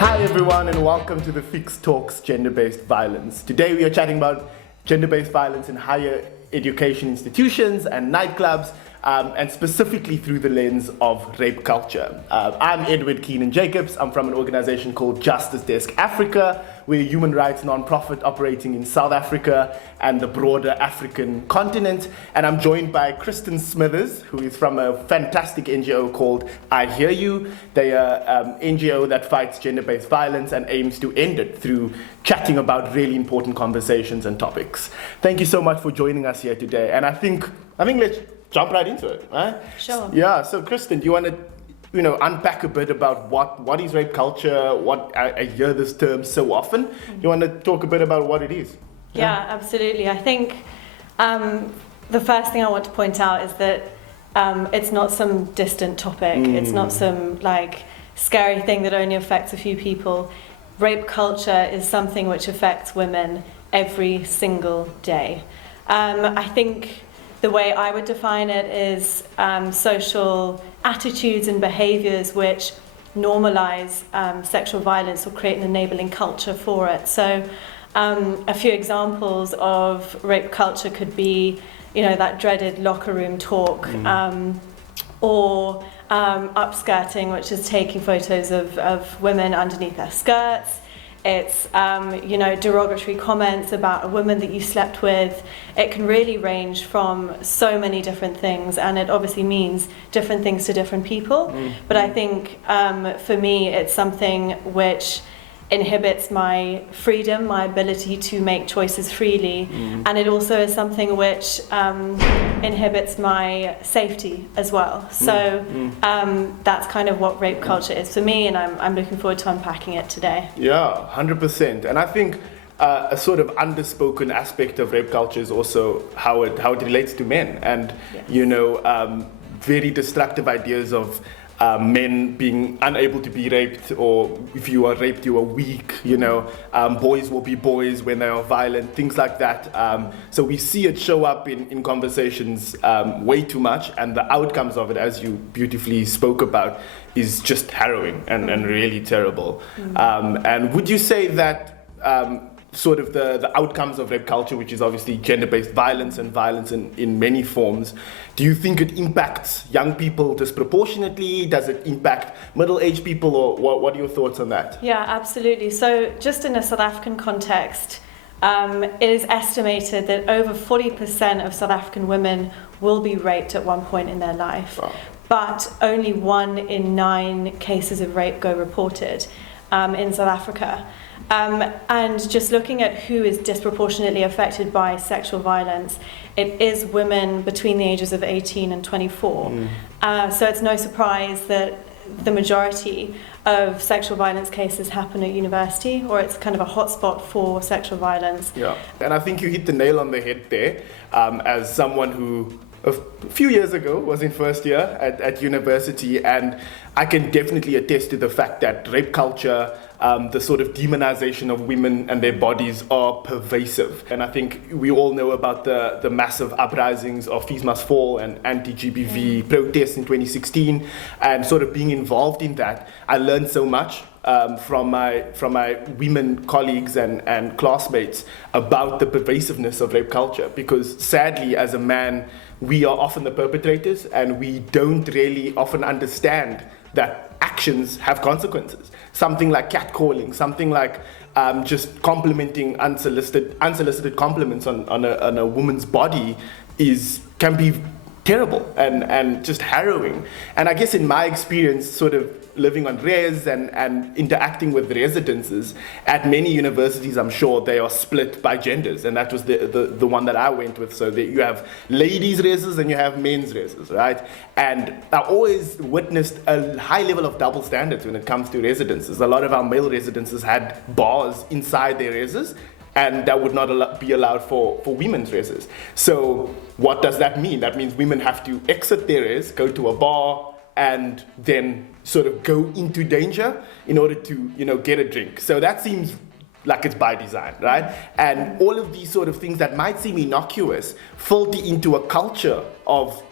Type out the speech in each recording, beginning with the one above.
Hi everyone and welcome to the Fix Talks Gender-Based Violence. Today we are chatting about gender-based violence in higher education institutions and nightclubs, and specifically through the lens of rape culture. I'm Edward Keenan-Jacobs. I'm from an organization called Justice Desk Africa. We're a human rights non-profit operating in South Africa and the broader African continent. And I'm joined by Kristen Smithers, who is from a fantastic NGO called I Hear You. They are an NGO that fights gender-based violence and aims to end it through chatting about really important conversations and topics. Thank you so much for joining us here today. And I think let's jump right into it, right? Sure. Yeah, so Kristen, do you want to unpack a bit about what is rape culture? What I hear this term so often. Do you want to talk a bit about what it is? Yeah, absolutely. I think the first thing I want to point out is that it's not some distant topic. It's not some scary thing that only affects a few people. Rape culture is something which affects women every single day. I think the way I would define it is social attitudes and behaviours which normalise sexual violence or create an enabling culture for it. So a few examples of rape culture could be, that dreaded locker room talk, or upskirting, which is taking photos of women underneath their skirts. It's, derogatory comments about a woman that you slept with. It can really range from so many different things, and it obviously means different things to different people. But I think for me, it's something which inhibits my freedom, my ability to make choices freely, and it also is something which inhibits my safety as well. So that's kind of what rape culture is for me, and I'm looking forward to unpacking it today. Yeah, 100%. And I think a sort of underspoken aspect of rape culture is also how it relates to men, and very destructive ideas of men being unable to be raped, or if you are raped, you are weak, boys will be boys when they are violent, things like that. So we see it show up in conversations way too much, and the outcomes of it, as you beautifully spoke about, is just harrowing and really terrible. And would you say that sort of the outcomes of rape culture, which is obviously gender-based violence and violence in many forms, do you think it impacts young people disproportionately? Does it impact middle-aged people, or what are your thoughts on that? Yeah, absolutely. So just in a South African context, it is estimated that over 40% of South African women will be raped at one point in their life. Wow. But only 1 in 9 cases of rape go reported in South Africa. And just looking at who is disproportionately affected by sexual violence, it is women between the ages of 18 and 24. So it's no surprise that the majority of sexual violence cases happen at university, or it's kind of a hotspot for sexual violence. Yeah, and I think you hit the nail on the head there, as someone who a few years ago was in first year at university, and I can definitely attest to the fact that rape culture, the sort of demonization of women and their bodies, are pervasive. And I think we all know about the massive uprisings of Fees Must Fall and anti-GBV protests in 2016, and sort of being involved in that, I learned so much from my women colleagues and classmates about the pervasiveness of rape culture, because sadly, as a man, we are often the perpetrators, and we don't really often understand that actions have consequences. Something like catcalling, something like just complimenting unsolicited compliments on a woman's body can be terrible and just harrowing. And I guess in my experience, sort of living on res and interacting with residences at many universities, I'm sure they are split by genders, and that was the one that I went with. So you have ladies' reses and you have men's reses, right? And I always witnessed a high level of double standards when it comes to residences. A lot of our male residences had bars inside their reses, and that would not be allowed for women's reses. So what does that mean? That means women have to exit their res, go to a bar, and then sort of go into danger in order to, get a drink. So that seems like it's by design, right? And all of these sort of things that might seem innocuous filter into a culture of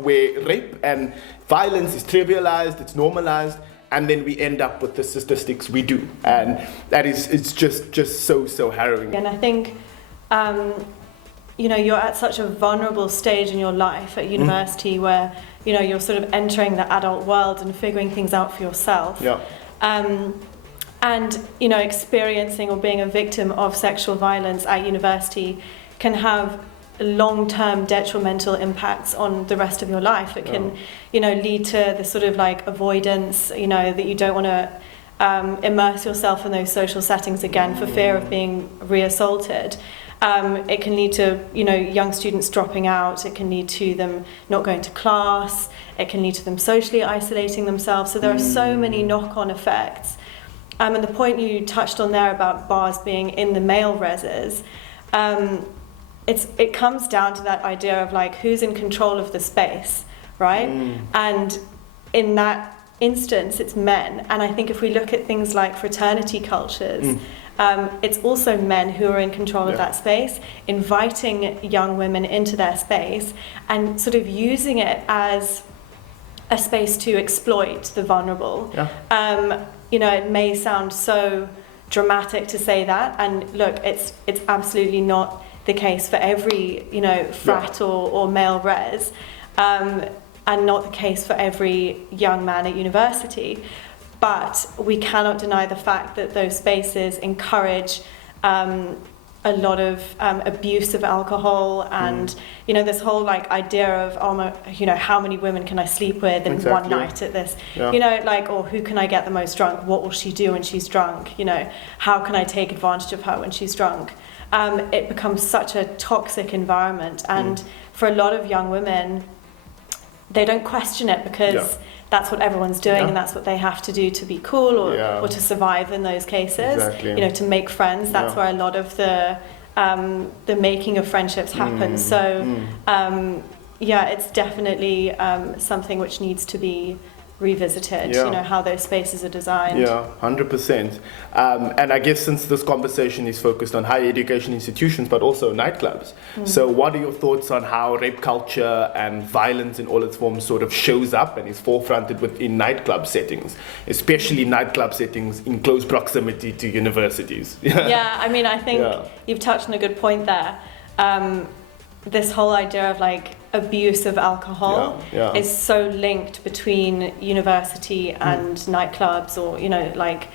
where rape and violence is trivialized, it's normalized, and then we end up with the statistics we do, and it's just so harrowing. And I think you're at such a vulnerable stage in your life at university where you're sort of entering the adult world and figuring things out for yourself. Yeah. And experiencing or being a victim of sexual violence at university can have long-term detrimental impacts on the rest of your life. It can, lead to the sort of like avoidance, that you don't want to immerse yourself in those social settings again for fear of being reassaulted. It can lead to, young students dropping out. It can lead to them not going to class. It can lead to them socially isolating themselves. So there are so many knock-on effects. And the point you touched on there about bars being in the male reses, it comes down to that idea of like who's in control of the space, right? And in that instance, it's men. And I think if we look at things like fraternity cultures, it's also men who are in control of that space, inviting young women into their space and sort of using it as a space to exploit the vulnerable. It may sound so dramatic to say that, and look, it's absolutely not the case for every frat or male res, and not the case for every young man at university. But we cannot deny the fact that those spaces encourage a lot of abuse of alcohol and this whole like idea of how many women can I sleep with in one night at this, or who can I get the most drunk? What will she do when she's drunk? How can I take advantage of her when she's drunk? It becomes such a toxic environment, and for a lot of young women, they don't question it because that's what everyone's doing and that's what they have to do to be cool or to survive in those cases. To make friends, that's where a lot of the making of friendships happens. So it's definitely something which needs to be revisited, how those spaces are designed. 100%. And I guess since this conversation is focused on higher education institutions, but also nightclubs, so what are your thoughts on how rape culture and violence in all its forms sort of shows up and is forefronted within nightclub settings, especially nightclub settings in close proximity to universities? I think you've touched on a good point there. This whole idea of like abuse of alcohol is so linked between university and nightclubs or like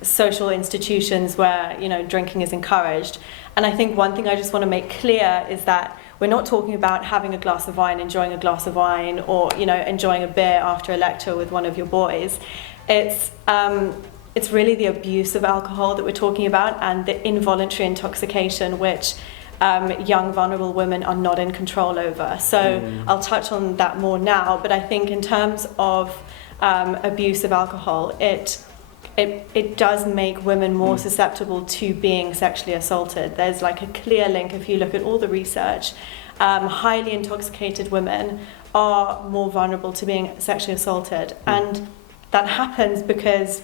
social institutions where drinking is encouraged. And I think one thing I just want to make clear is that we're not talking about having a glass of wine, enjoying a glass of wine, or enjoying a beer after a lecture with one of your boys. It's really the abuse of alcohol that we're talking about and the involuntary intoxication which young vulnerable women are not in control over. So I'll touch on that more now, but I think in terms of abuse of alcohol, it does make women more susceptible to being sexually assaulted. There's like a clear link if you look at all the research. Highly intoxicated women are more vulnerable to being sexually assaulted, and that happens because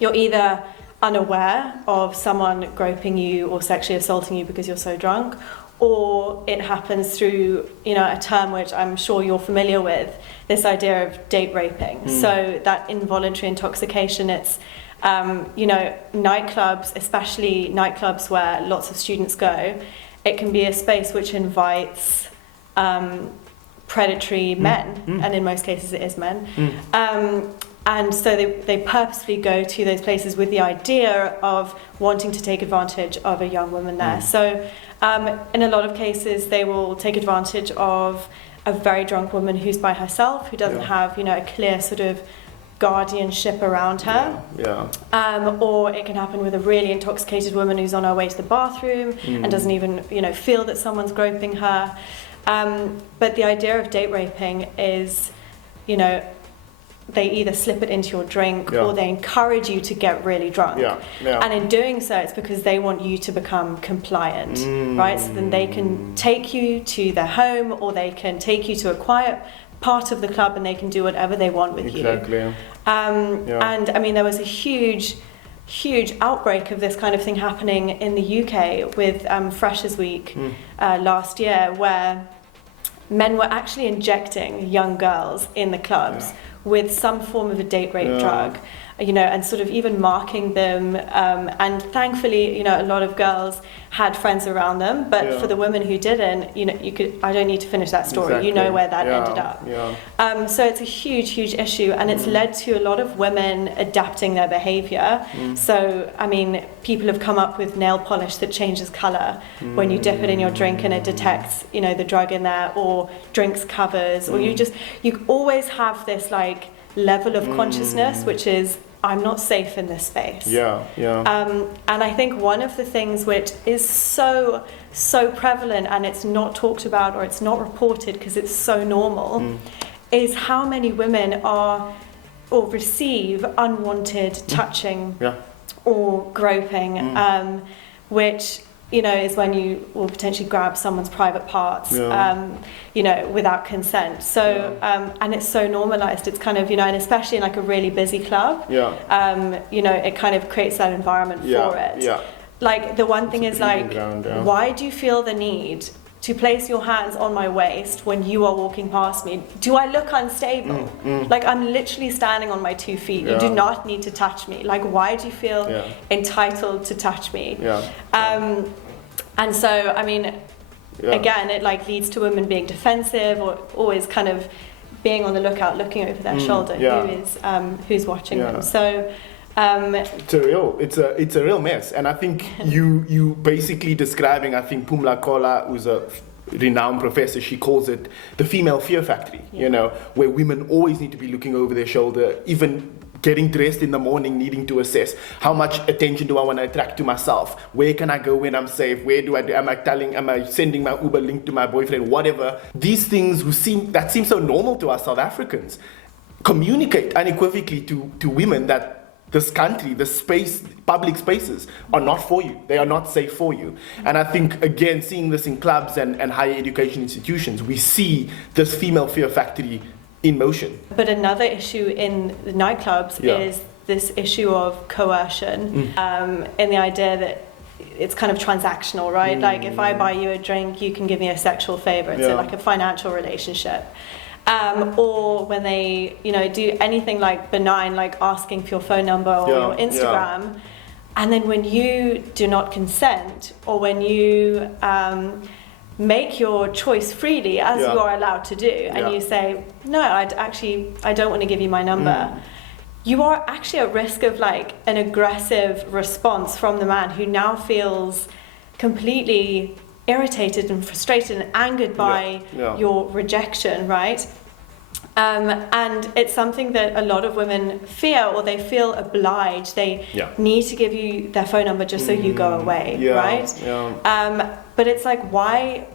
you're either unaware of someone groping you or sexually assaulting you because you're so drunk, or it happens through a term which I'm sure you're familiar with, this idea of date raping. So that involuntary intoxication, it's nightclubs, especially nightclubs where lots of students go, it can be a space which invites predatory men, and in most cases it is men. And so they purposefully go to those places with the idea of wanting to take advantage of a young woman there. So in a lot of cases, they will take advantage of a very drunk woman who's by herself, who doesn't have, a clear sort of guardianship around her. Or it can happen with a really intoxicated woman who's on her way to the bathroom and doesn't even, feel that someone's groping her. But the idea of date raping is, they either slip it into your drink or they encourage you to get really drunk. And in doing so, it's because they want you to become compliant, right? So then they can take you to their home, or they can take you to a quiet part of the club and they can do whatever they want with you. And I mean, there was a huge outbreak of this kind of thing happening in the UK with Freshers Week last year, where men were actually injecting young girls in the clubs with some form of a date rape drug, you know, and sort of even marking them. And thankfully, you know, a lot of girls had friends around them, but for the women who didn't, you know, I don't need to finish that story. Exactly. You know where that ended up. Yeah. So it's a huge, huge issue, and it's led to a lot of women adapting their behavior. So, I mean, people have come up with nail polish that changes color when you dip it in your drink and it detects, you know, the drug in there, or drinks covers, or you always have this like level of consciousness, which is, I'm not safe in this space. And I think one of the things which is so prevalent, and it's not talked about or it's not reported because it's so normal, is how many women are or receive unwanted touching or groping, which, you know, is when you will potentially grab someone's private parts, you know, without consent. So, and it's so normalized. It's kind of, you know, and especially in like a really busy club, you know, it kind of creates that environment for it. Like the one thing is like, why do you feel the need to place your hands on my waist when you are walking past me? Do I look unstable? Like I'm literally standing on my 2 feet. You do not need to touch me. Like, why do you feel entitled to touch me? And so, I mean, again, it like leads to women being defensive or always kind of being on the lookout, looking over their shoulder, who's watching them. So it's a real mess, and I think you basically describing, I think Pumla Kola, who's a renowned professor, she calls it the female fear factory, you know, where women always need to be looking over their shoulder, even getting dressed in the morning, needing to assess how much attention do I want to attract to myself, where can I go when I'm safe, where do I do, am I sending my Uber link to my boyfriend, whatever. These things that seem so normal to us South Africans communicate unequivocally to women that this country, the space, public spaces are not for you. They are not safe for you. And I think, again, seeing this in clubs and higher education institutions, we see this female fear factory in motion. But another issue in the nightclubs is this issue of coercion, and the idea that it's kind of transactional, right? Like if I buy you a drink, you can give me a sexual favor. It's like a financial relationship. Or when they, you know, do anything like benign, like asking for your phone number or your Instagram, and then when you do not consent, or when you make your choice freely, as you are allowed to do, and you say, no, I don't want to give you my number, you are actually at risk of like an aggressive response from the man, who now feels completely irritated and frustrated and angered by your rejection, right? And it's something that a lot of women fear, or they feel obliged. They need to give you their phone number just so you go away, right? But it's like, why?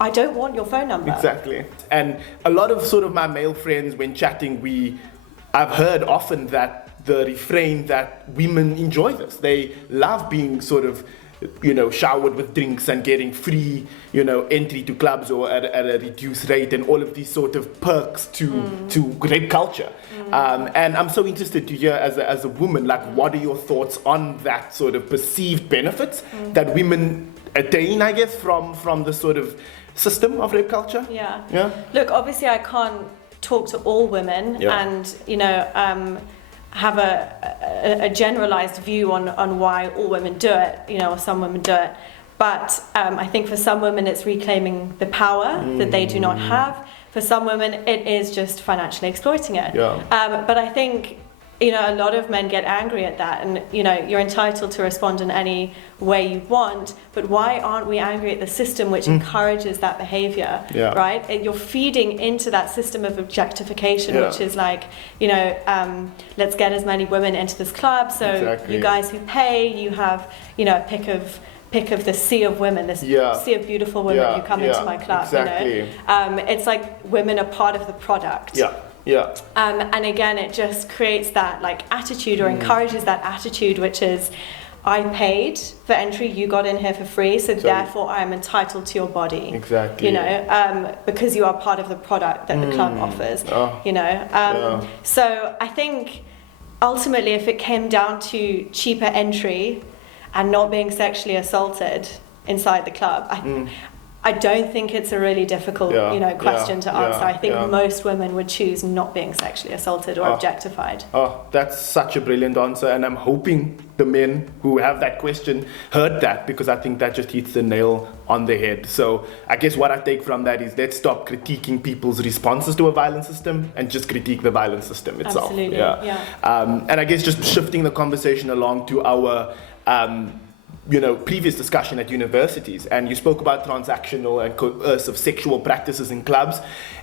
I don't want your phone number. Exactly. And a lot of sort of my male friends, when chatting, I've heard often that the refrain that women enjoy this. They love being sort of, you know, showered with drinks and getting free, you know, entry to clubs or at a reduced rate, and all of these sort of perks to rape culture. And I'm so interested to hear, as a woman, like, what are your thoughts on that sort of perceived benefits that women attain, I guess, from the sort of system of rape culture? Look, obviously I can't talk to all women and, you know, have a generalized view on why all women do it, you know, or some women do it. But I think for some women it's reclaiming the power that they do not have. For some women it is just financially exploiting it. But I think, you know, a lot of men get angry at that, and, you know, you're entitled to respond in any way you want, but why aren't we angry at the system which encourages that behavior, right? You're feeding into that system of objectification, which is like, you know, let's get as many women into this club, so you guys who pay, you have, you know, a pick of the sea of women, this sea of beautiful women who come into my club, you know. It's like women are part of the product. And again, it just creates that like attitude, or encourages that attitude, which is, I paid for entry, you got in here for free, so therefore I am entitled to your body. Exactly. You know, because you are part of the product that the club offers. You know, so I think ultimately, if it came down to cheaper entry and not being sexually assaulted inside the club, I don't think it's a really difficult, question to answer. I think most women would choose not being sexually assaulted or objectified. Oh, that's such a brilliant answer, and I'm hoping the men who have that question heard that, because I think that just hits the nail on the head. So I guess what I take from that is, let's stop critiquing people's responses to a violent system and just critique the violent system itself. Absolutely, And I guess just shifting the conversation along to our previous discussion at universities, and you spoke about transactional and coercive sexual practices in clubs.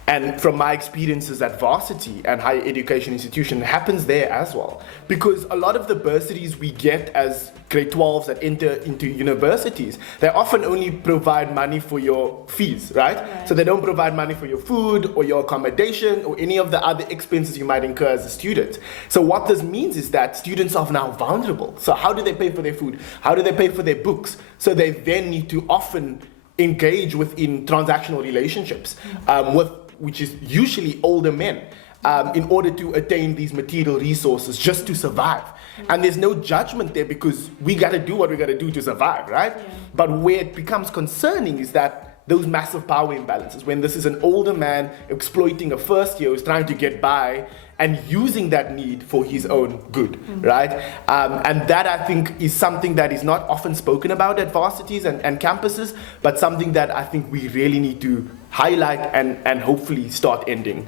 And from my experiences at varsity and higher education institution, it happens there as well. Because a lot of the bursaries we get as grade 12s that enter into universities, they often only provide money for your fees, right? So they don't provide money for your food or your accommodation or any of the other expenses you might incur as a student. So what this means is that students are now vulnerable. So how do they pay for their food? How do they pay for their books? So they then need to often engage within transactional relationships which is usually older men, in order to attain these material resources just to survive. And there's no judgment there, because we got to do what we got to do to survive, right? But where it becomes concerning is that those massive power imbalances, when this is an older man exploiting a first year who's trying to get by and using that need for his own good, right? And that, I think, is something that is not often spoken about at varsities and campuses, but something that I think we really need to highlight and hopefully start ending,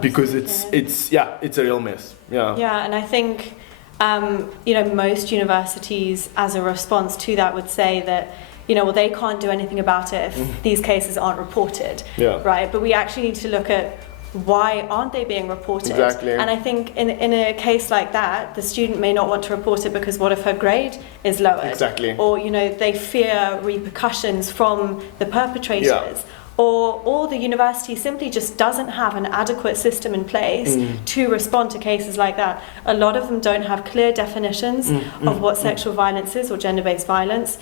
because it's a real mess. Yeah, and I think most universities, as a response to that, would say that they can't do anything about it if these cases aren't reported, right? But we actually need to look at why aren't they being reported? Exactly. And I think in a case like that, the student may not want to report it because what if her grade is lowered? Exactly. Or, they fear repercussions from the perpetrators. Or the university simply just doesn't have an adequate system in place to respond to cases like that. A lot of them don't have clear definitions of what sexual violence is or gender-based violence.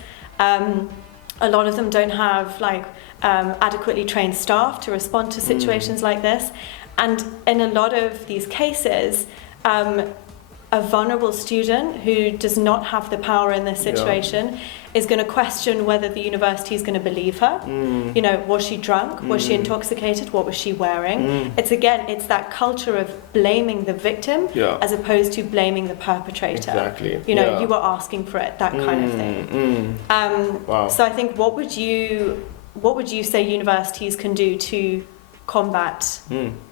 A lot of them don't have adequately trained staff to respond to situations like this. And in a lot of these cases, a vulnerable student who does not have the power in this situation is going to question whether the university is going to believe her. Was she drunk? Was she intoxicated? What was she wearing? It's that culture of blaming the victim as opposed to blaming the perpetrator. Exactly. You were asking for it, that kind of thing. Wow. So I think what would you say universities can do to combat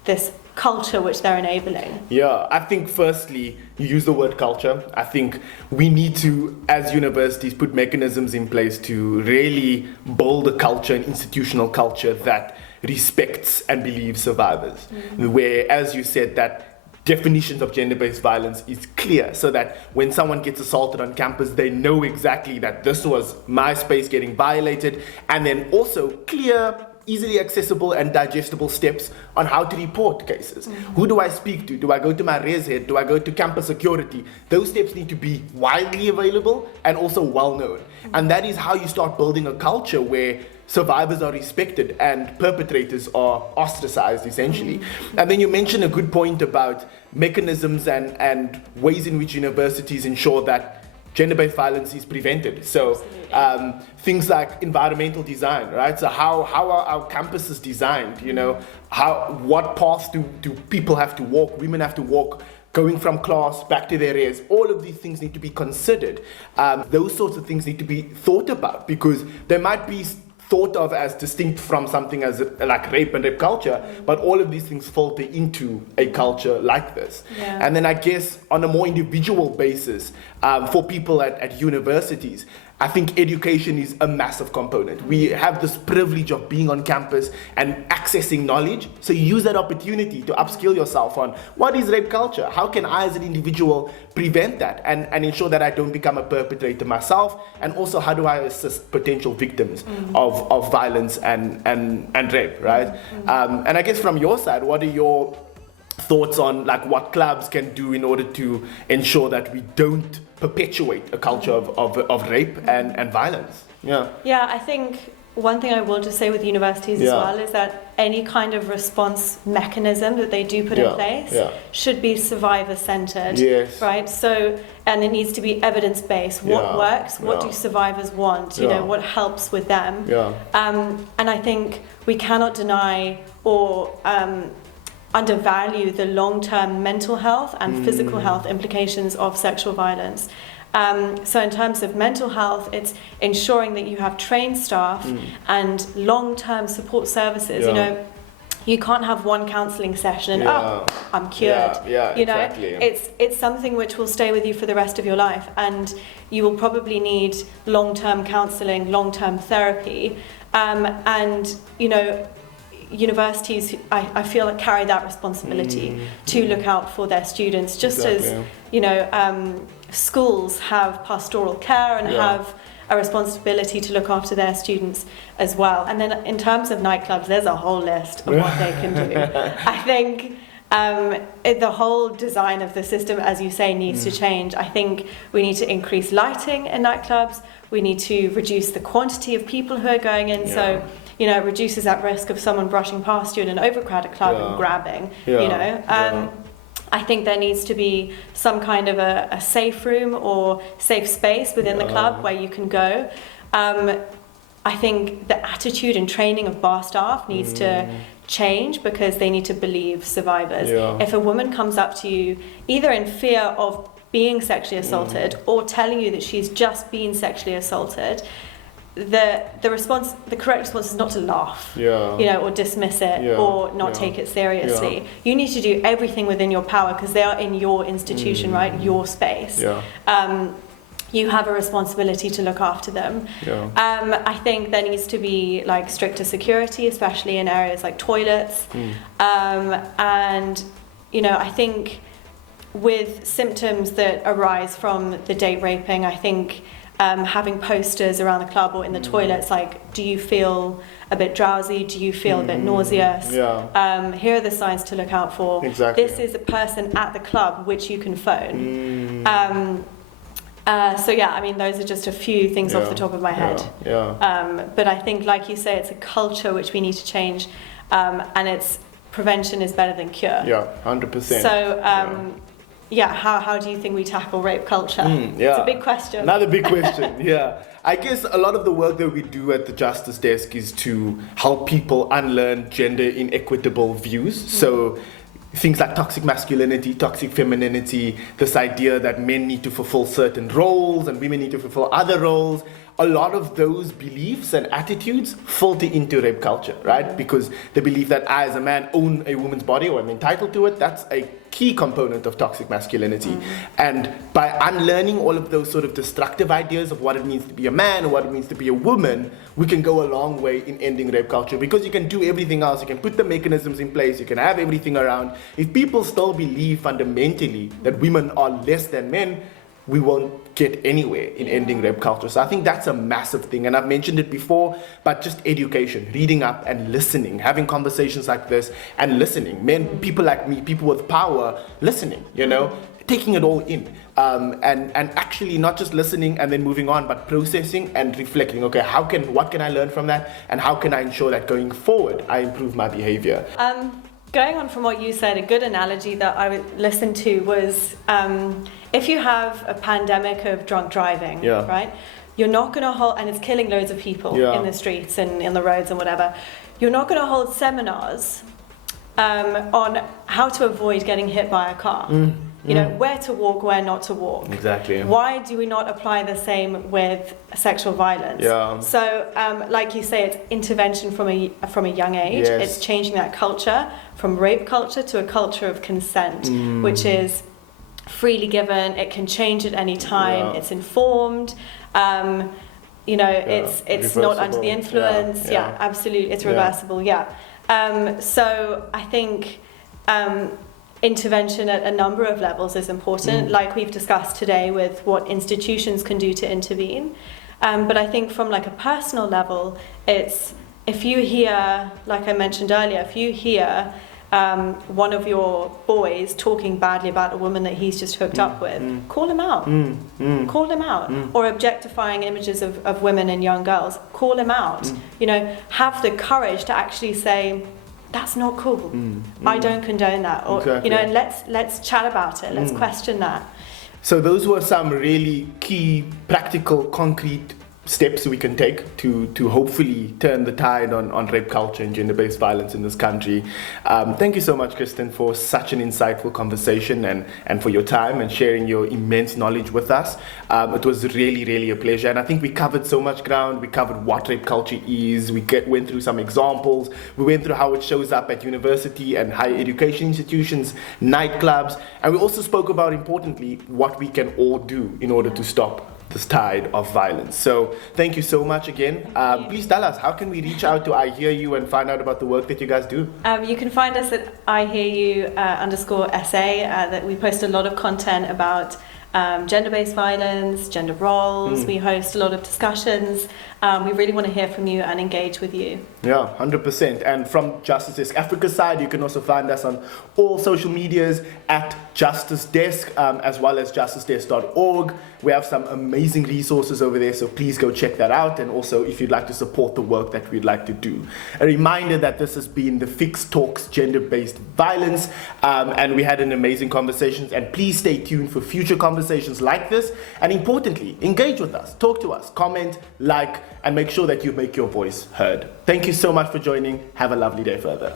this culture which they're enabling? Yeah, I think firstly, you use the word culture. I think we need to, as universities, put mechanisms in place to really build a culture, an institutional culture that respects and believes survivors. Where, as you said, that definitions of gender-based violence is clear, so that when someone gets assaulted on campus, they know exactly that this was my space getting violated, and then also clear, easily accessible and digestible steps on how to report cases. Who do I speak to? Do I go to my res head? Do I go to campus security? Those steps need to be widely available and also well known. And that is how you start building a culture where survivors are respected and perpetrators are ostracized, essentially. And then you mentioned a good point about mechanisms and ways in which universities ensure that gender-based violence is prevented. So things like environmental design, right? So how are our campuses designed? What paths do people have to walk? Women have to walk going from class back to their res. All of these things need to be considered. Those sorts of things need to be thought about, because they might be thought of as distinct from something as like rape and rape culture, but all of these things filter into a culture like this. And then I guess on a more individual basis, for people at universities, I think education is a massive component. We have this privilege of being on campus and accessing knowledge. So you use that opportunity to upskill yourself on what is rape culture? How can I as an individual prevent that and ensure that I don't become a perpetrator myself? And also, how do I assist potential victims of violence and rape, right? And I guess from your side, what are your thoughts on what clubs can do in order to ensure that we don't perpetuate a culture of rape and violence? I think one thing I will just say with universities as well is that any kind of response mechanism that they do put in place should be survivor-centered, right? So, and it needs to be evidence-based. What works? What do survivors want? You know, what helps with them? And I think we cannot deny or undervalue the long-term mental health and physical health implications of sexual violence. So in terms of mental health, it's ensuring that you have trained staff and long-term support services. You know, you can't have one counselling session and I'm cured. You know, it's something which will stay with you for the rest of your life, and you will probably need long-term counselling, long-term therapy, and you know, universities, I feel like carry that responsibility to look out for their students, just as you know, schools have pastoral care and have a responsibility to look after their students as well. And then in terms of nightclubs, there's a whole list of what they can do. I think the whole design of the system, as you say, needs to change. I think we need to increase lighting in nightclubs. We need to reduce the quantity of people who are going in, so you know, it reduces that risk of someone brushing past you in an overcrowded club and grabbing, you know. I think there needs to be some kind of a safe room or safe space within the club where you can go. I think the attitude and training of bar staff needs to change, because they need to believe survivors. If a woman comes up to you either in fear of being sexually assaulted or telling you that she's just been sexually assaulted, the correct response is not to laugh, you know, or dismiss it, or not take it seriously. You need to do everything within your power, because they are in your institution, right? Your space. You have a responsibility to look after them. I think there needs to be like stricter security, especially in areas like toilets. And you know, I think with symptoms that arise from the date raping, I think having posters around the club or in the toilets, like, do you feel a bit drowsy? Do you feel a bit nauseous? Here are the signs to look out for. This is a person at the club which you can phone. So yeah, I mean, those are just a few things off the top of my head. But I think, like you say, it's a culture which we need to change, and it's prevention is better than cure. 100%. So how do you think we tackle rape culture? It's a big question. Another big question. I guess a lot of the work that we do at the Justice Desk is to help people unlearn gender inequitable views. So things like toxic masculinity, toxic femininity, this idea that men need to fulfill certain roles and women need to fulfill other roles. A lot of those beliefs and attitudes filter into rape culture, right? Because they believe that I, as a man, own a woman's body or I'm entitled to it. That's a key component of toxic masculinity. And by unlearning all of those sort of destructive ideas of what it means to be a man or what it means to be a woman, we can go a long way in ending rape culture, because you can do everything else. You can put the mechanisms in place. You can have everything around. If people still believe fundamentally that women are less than men, we won't get anywhere in ending rape culture. So I think that's a massive thing. And I've mentioned it before, but just education, reading up and listening, having conversations like this and listening. Men, people like me, people with power, listening, you know, taking it all in. And actually not just listening and then moving on, but processing and reflecting. Okay, what can I learn from that? And how can I ensure that going forward, I improve my behavior? Going on from what you said, a good analogy that I would listen to was, if you have a pandemic of drunk driving, right? You're not going to hold, and it's killing loads of people in the streets and in the roads and whatever. You're not going to hold seminars on how to avoid getting hit by a car. You know, where to walk, where not to walk. Exactly. Why do we not apply the same with sexual violence? So, like you say, it's intervention from a young age. It's changing that culture from rape culture to a culture of consent, which is freely given. It can change at any time. It's informed. You know, it's not under the influence. Absolutely, it's reversible. So I think intervention at a number of levels is important, like we've discussed today with what institutions can do to intervene. But I think from like a personal level, it's if you hear, like I mentioned earlier, if you hear one of your boys talking badly about a woman that he's just hooked up with, call him out. Call him out. Or objectifying images of women and young girls, call him out. You know, have the courage to actually say, that's not cool. I don't condone that. Or Exactly. you know, and let's chat about it. Let's question that. So those were some really key, practical, concrete steps we can take to hopefully turn the tide on rape culture and gender-based violence in this country. Thank you so much, Kristen, for such an insightful conversation and for your time and sharing your immense knowledge with us. It was really, really a pleasure. And I think we covered so much ground. We covered what rape culture is. We went through some examples. We went through how it shows up at university and higher education institutions, nightclubs. And we also spoke about, importantly, what we can all do in order to stop this tide of violence. So thank you so much again. Please tell us, how can we reach out to I Hear You and find out about the work that you guys do? You can find us at IHearYou_SA. That we post a lot of content about gender-based violence, gender roles. We host a lot of discussions. We really want to hear from you and engage with you. Yeah, 100%. And from Justice Desk Africa's side, you can also find us on all social medias at Justice Desk, as well as justicedesk.org. We have some amazing resources over there, so please go check that out. And also, if you'd like to support the work that we'd like to do. A reminder that this has been the Fix Talks Gender-Based Violence, and we had an amazing conversation. And please stay tuned for future conversations like this. And importantly, engage with us, talk to us, comment, like, and make sure that you make your voice heard. Thank you so much for joining. Have a lovely day further.